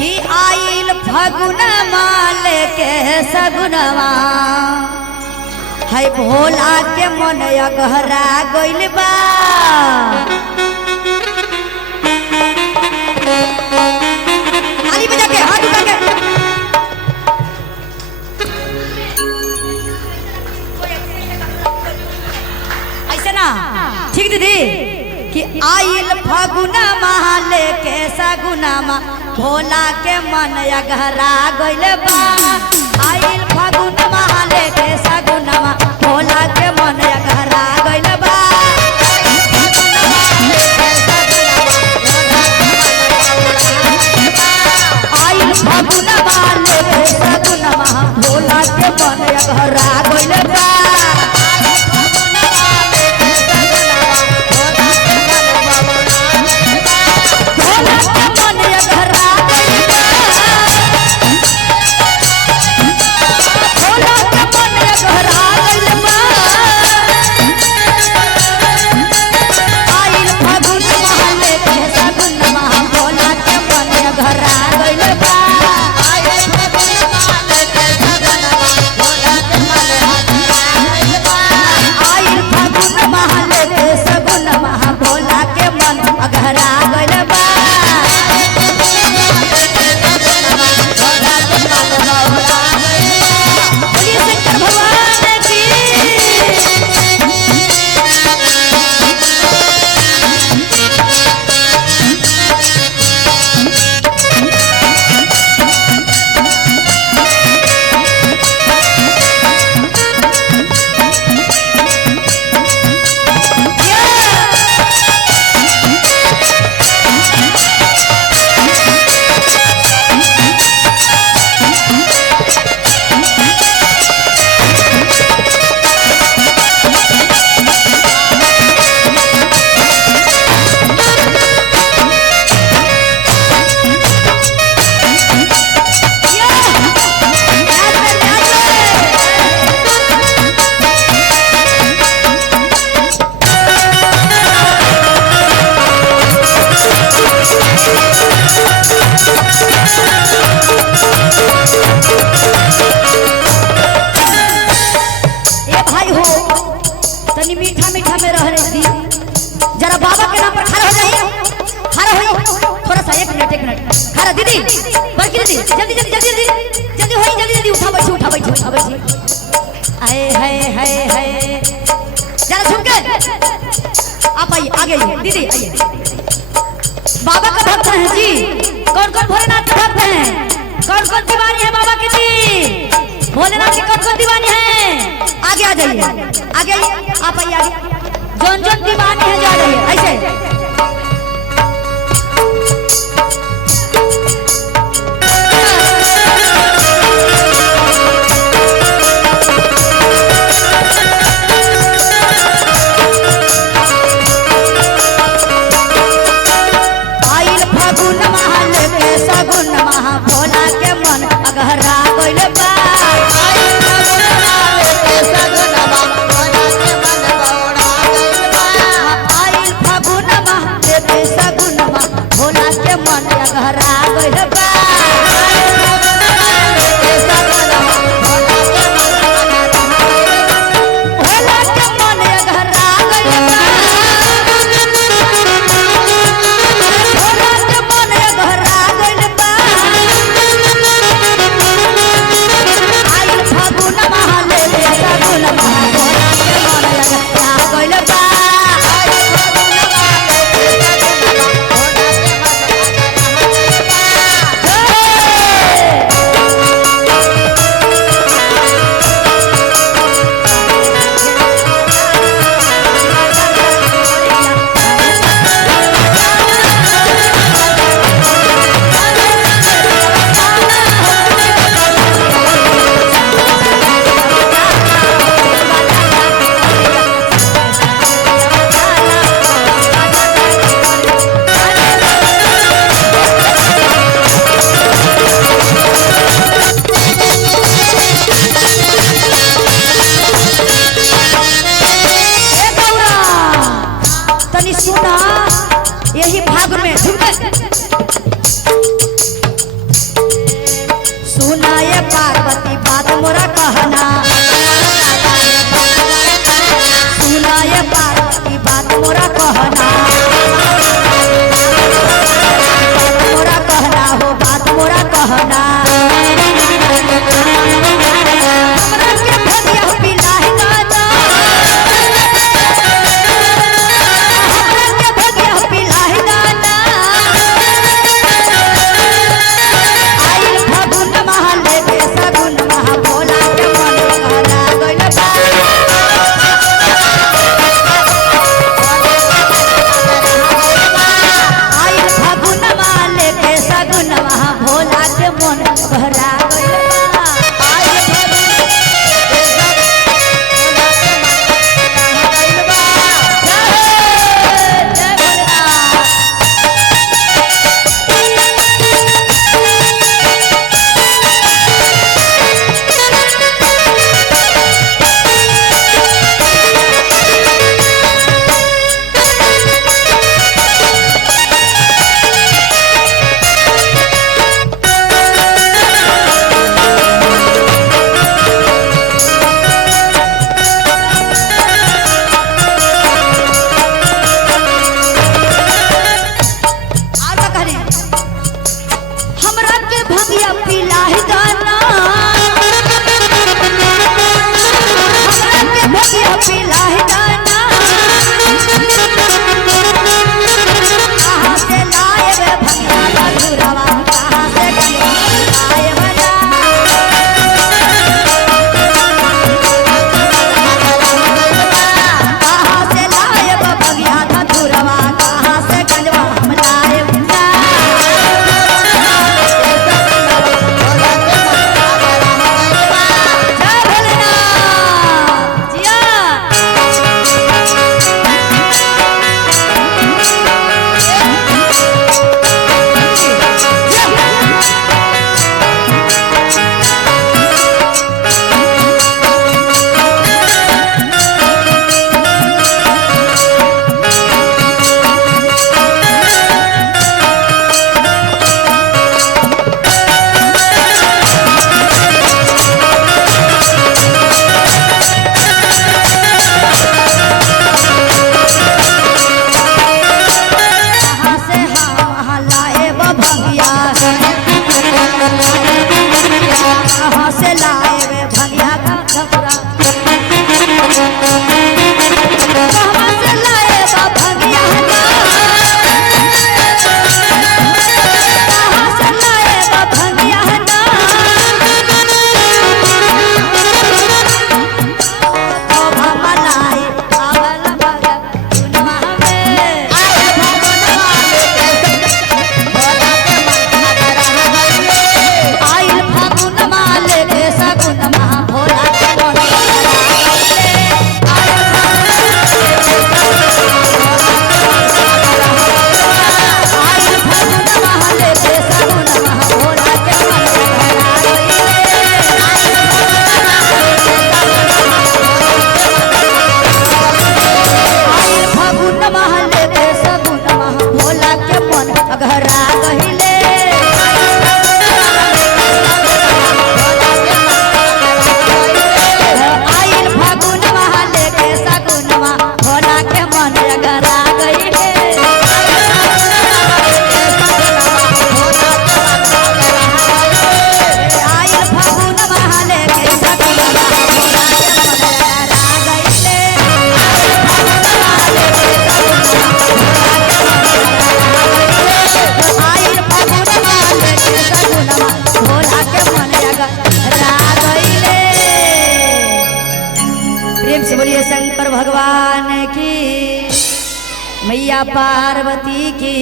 कि आइल फगुन माल के सगुनवा है भोला के मन अगहरा गइल बा। ताली बजा के हाथ उठा के ऐसे ना ठीक दीदी कि आइल फगुन माल के सगुनमा भोला के मन अगहरा गइल बा। आइल फगुन माल के सगुनमा भोला के मन अगहरा गइल बा। आइल फगुन माल के सगुनमा भोला के मन अगहरा गइल बा। दीदी आइए। बाबा का भक्त हैं जी, कौन कौन भोलेनाथ के भक्त हैं, कौन कौन दीवानी है बाबा की जी, भोलेनाथ की कौन कौन दीवानी है, आगे आ जाइए, आगे आइए, आप आइए आगे, जौन जौन दीवानी है जा जाइए ऐसे। पार्वती बात मोरा कहना, सुना ये पार्वती बात मोरा कहना, मोरा कहना हो बात मोरा कहना। हमरा के भगिया पिलाही गाना, हमरा के भगिया पिलाही गाना। आइल फागुन महले के सगुन महा भोला के मन कहला गइल बा। आइल फागुन महले के सगुन महा भोला के मन कहला गइल बा। जय भोलेनाथ। आगा कहली, हमरा के भगिया पिलाही गाना, हमरा के भगिया पिलाही गाना। कहाँ से लाए वे भगिया बधुरवा, कहाँ से गंगा लाए बना। कहाँ से लाए वे भगिया बधुरवा, कहाँ से गंजवा हम लाए बना। जय भोलेनाथ जिया। कहाँ से हम लाए व भगिया, कहाँ से लाए वे भगिया का घबरा। कहाँ से लाए व भगिया का, कहाँ से लाए व भगिया का। तो हम लाए पागल भगुनवा में। आइल फागुन माले के सगुन महा भोला के मन कहला गइले। आइल फागुन माले के सगुन महा भोला के मन कहला गइले। आइल फागुन माले के सगुन महा भोला के मन अघरा गइले। आइल फागुन महले के सगुनवा भोला के मन अगरा गइले। आइल फागुन महले के सगुनवा भोला के मन अगरा गइले। आइल फागुन महले के सगुनवा भोला के मन अगरा गइले। प्रेम से बोलिए शंकर भगवान की, मैया पार्वती की।